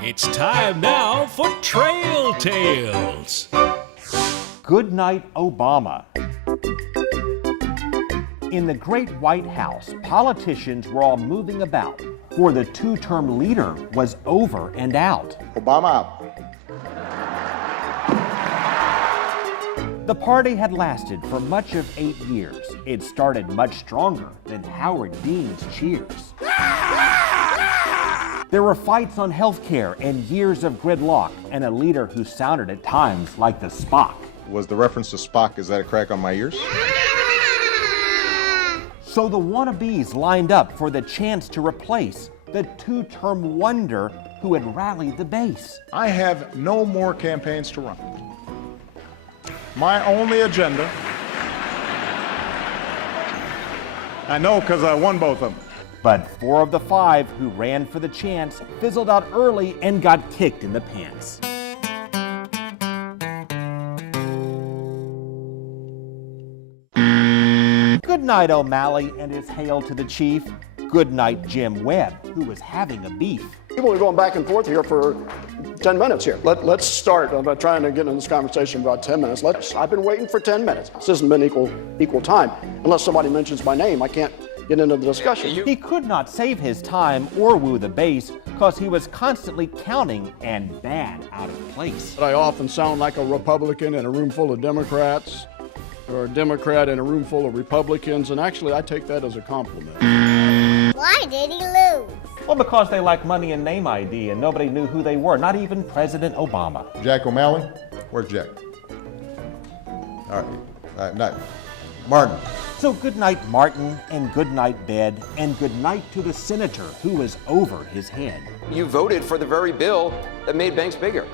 It's time now for Trail Tales. Goodnight, Obama. In the Great White House, politicians were all moving about, for the two-term leader was over and out. Obama out. The party had lasted for much of 8 years. It started much stronger than Howard Dean's cheers. There were fights on health care and years of gridlock, and a leader who sounded at times like the Spock. Was the reference to Spock, is that a crack on my ears? So the wannabes lined up for the chance to replace the two-term wonder who had rallied the base. I have no more campaigns to run. My only agenda, I know because I won both of them. But 4 of the 5 who ran for the chance fizzled out early and got kicked in the pants. Goodnight, O'Malley, and his hail to the chief. Goodnight, Jim Webb, who was having a beef. People are going back and forth here for 10 minutes here. Let's start by trying to get in this conversation for about 10 minutes. I've been waiting for 10 minutes. This hasn't been equal time. Unless somebody mentions my name, I can't get into the discussion. He could not save his time or woo the base because he was constantly counting and bad out of place. I often sound like a Republican in a room full of Democrats, or a Democrat in a room full of Republicans, and actually I take that as a compliment. Why did he lose? Well, because they lacked money and name ID and nobody knew who they were, not even President Obama. Jack O'Malley? Where's Jack? All right, not Martin. So goodnight, Martin, and goodnight, Bed, and goodnight to the senator who was over his head. You voted for the very bill that made banks bigger.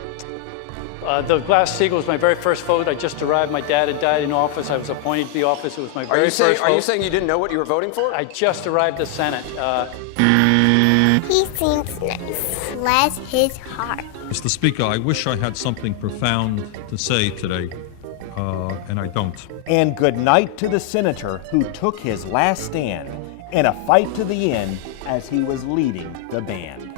The Glass-Steagall was my very first vote. I just arrived. My dad had died in office. I was appointed to the office. It was my very first vote. Are you saying you didn't know what you were voting for? I just arrived at the Senate. He seems nice. Bless his heart. Mr. Speaker, I wish I had something profound to say today, and I don't. And goodnight to the senator who took his last stand in a fight to the end as he was leading the band.